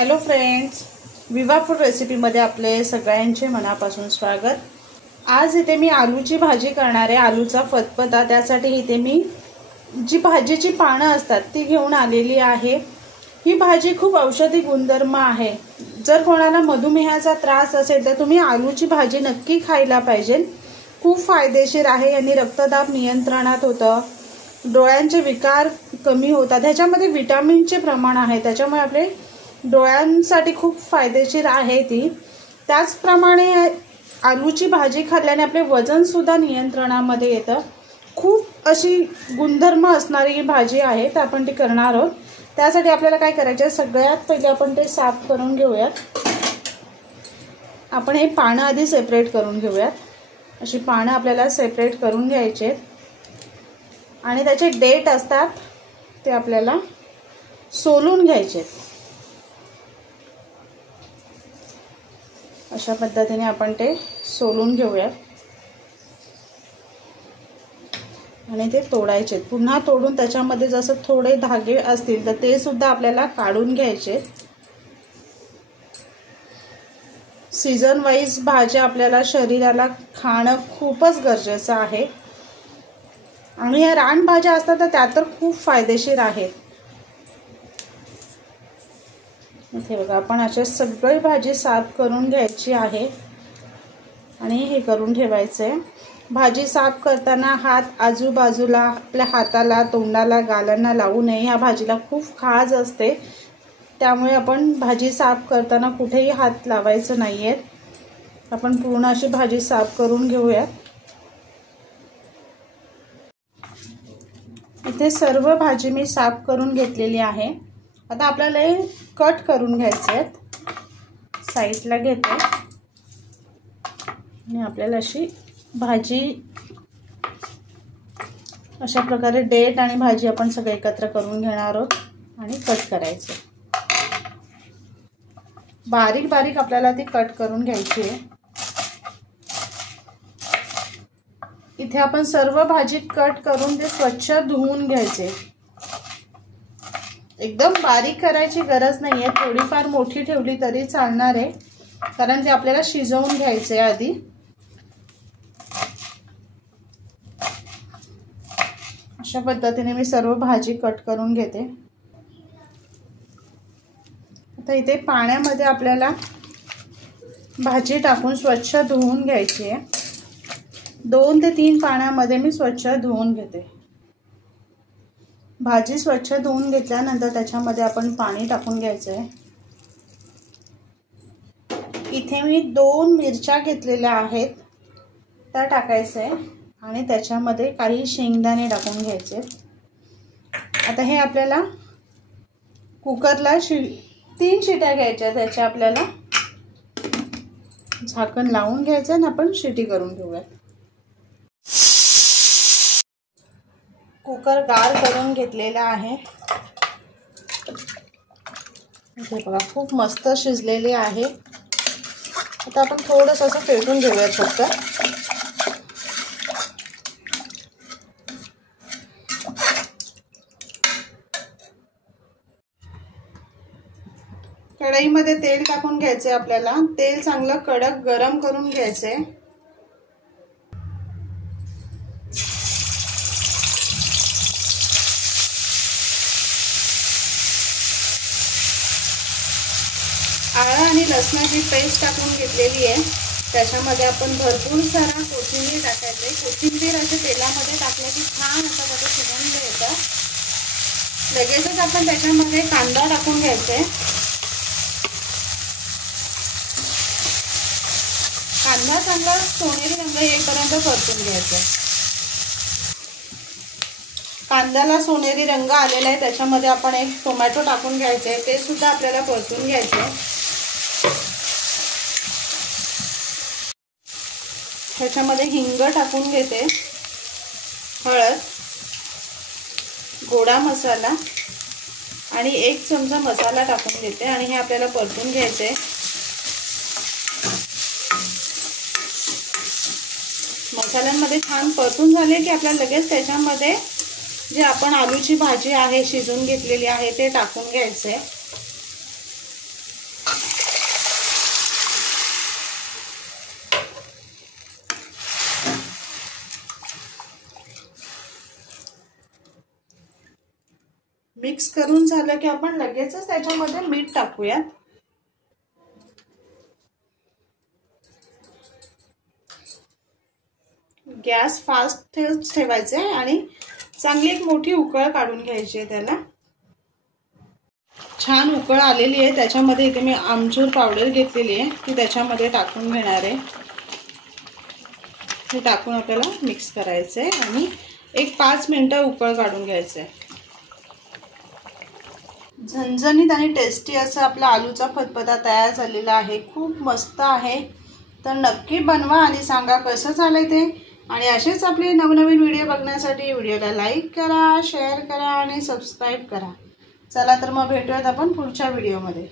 Hello friends, विवा food रेसिपीमध्ये आपले सगळ्यांचे मनापासून स्वागत। आज इथे मी आलूची भाजी करणार आहे, आलूचा फतफता। त्यासाठी इथे मी जी भाजीची पानं असतात ती घेऊन आलेली आहे। ही भाजी खूप औषधी गुणधर्म आहे। जर कोणाला मधुमेहाचा त्रास असेल तर तुम्ही आलूची भाजी नक्की खायला पाहिजे। खूप फायदेशीर आहे। याने रक्तदाब नियंत्रणात होतं, डोळ्यांचे विकार कमी होतात। ह्याच्यामध्ये विटामिनचे प्रमाण आहे, त्याच्यामुळे आपले डोळ्यांसाठी खूप फायदेशीर आहे ती। त्याचप्रमाणे आलूची भाजी खाल्ल्याने आपले वजन सुद्धा नियंत्रणामध्ये येतं। खूप अशी गुणधर्म असणारी ही भाजी आहे, तर आपण ती करणार आहोत। त्यासाठी आपल्याला काय करायचं आहे, सगळ्यात पहिले आपण ते साफ करून घेऊयात। आपण हे पानं आधी सेपरेट करून घेऊयात। अशी पानं आपल्याला सेपरेट करून घ्यायचे आणि त्याचे डेट असतात ते आपल्याला सोलून घ्यायचे। अशा पद्धतीने आपण ते सोलून घेऊयात आणि ते तोडायचे। पुन्हा तोडून त्याच्यामध्ये जसं थोडे धागे असतील तर ते सुद्धा आपल्याला काढून घ्यायचे। सीजन वाईज भाज्या आपल्याला शरीराला खाणं खूपच गरजेचं आहे आणि या रानभाज्या असतात तर त्या तर खूप फायदेशीर आहेत। इथे बघा, आपण अशी सगळी भाजी साफ करून घ्यायची आहे आणि हे करून ठेवायचं आहे। भाजी साफ करताना हात आजूबाजूला आपल्या हाताला, तोंडाला, गालांना लावू नये। ह्या भाजीला खूप खाज असते, त्यामुळे आपण भाजी साफ करताना कुठेही हात लावायचं नाहीये। आपण पूर्ण अशी भाजी साफ करून घेऊया। इथे सर्व भाजी मी साफ करून घेतलेली आहे। आता आपल्याला हे कट करून घ्यायचे आहेत। साईडला घेते आणि आपल्याला अशी भाजी अशा प्रकारे डेट आणि भाजी आपण सगळे एकत्र करून घेणार आहोत आणि कट करायचे। बारीक बारीक आपल्याला ती कट करून घ्यायची आहे। इथे आपण सर्व भाजी कट करून ते स्वच्छ धुवून घ्यायचे। एकदम बारीक करायची गरज नाहीये, थोडीफार मोठी ठेवली तरी चालणार आहे, कारण ते आपल्याला शिजवून घ्यायचे आधी। अशा पद्धतीने मी सर्व भाजी कट करून घेते। आता इथे पाण्यामध्ये आपल्याला भाजी टाकून स्वच्छ धुवून घ्यायची आहे। 2 ते 3 पाण्यामध्ये मी स्वच्छ धुवून घेते। भाजी स्वच्छ धुवून घेतल्यानंतर त्याच्यामध्ये आपण पाणी टाकून घ्यायचं आहे। इथे मी 2 मिरच्या घेतलेल्या आहेत, त्या टाकायचं आहे आणि त्याच्यामध्ये काही शेंगदाणे टाकून घ्यायचे। आता हे आपल्याला कुकरला 3 शिट्या घ्यायच्या। त्याच्या आपल्याला झाकण लावून घ्यायचं आणि आपण शिटी करून घेऊया। कुकर गार करून घेतलेला आहे। इथे बघा, खूप मस्त शिजलेले आहे। आता आपण थोडंसं असं फेटून घेऊयात फक्त। कढईमध्ये तेल टाकून घ्यायचे आपल्याला। तेल चांगलं कडक गरम करून घ्यायचे। आलं आणि लसणाची पेस्ट टाकून घेतलेली आहे। त्याच्यामध्ये आपण भरपूर सारा कोथिंबीर टाकायचे। कोथिंबीर असे तेलामध्ये टाकलं की छान असं बघा सुगंध येतं। लगेचच आपण त्याच्यामध्ये कांदा टाकून घ्यायचे। कांदा चांगला सोनेरी रंग येईपर्यंत परतून घ्यायचा। कांद्याला सोनेरी रंग आलेला आहे, त्याच्यामध्ये आपण एक टोमॅटो टाकून घ्यायचे, ते सुद्धा आपल्याला परतून घ्यायचे। त्याच्यामध्ये हिंग टाकून घेते, हळद, गोडा मसाला आणि 1 चमचा मसाला टाकून घेते आणि हे आपल्याला परतून घ्यायचे। मसाल्यांमध्ये छान परतून झाले की आपल्याला लगेच त्याच्यामध्ये जे आपण आलूची भाजी आहे शिजवून घेतलेली आहे ते टाकून घ्यायचे। मिक्स करून झालं की आपण लगेचच त्याच्यामध्ये मीठ टाकूयात। गॅस फास्ट ठेवायचा आहे आणि चांगली एक मोठी उकळ काढून घ्यायची आहे त्याला। छान उकळ आलेली आहे, त्याच्यामध्ये इथे मी आमचूर पावडर घेतलेली आहे ती त्याच्यामध्ये टाकून घेणार आहे। हे टाकून आपल्याला मिक्स करायचं आहे आणि एक 5 मिनिटं उकळ काढून घ्यायचं आहे। झणझणीत आणि टेस्टी असं आपला आलूचा फतफता तयार झालेला आहे। खूप मस्त आहे, तर नक्की बनवा आणि सांगा कसं झालंय ते। आणि असेच आपले नवनवीन व्हिडिओ बघण्यासाठी व्हिडिओला लाईक करा, शेअर करा आणि सबस्क्राईब करा। चला तर मग भेटूयात आपण पुढच्या व्हिडिओमध्ये।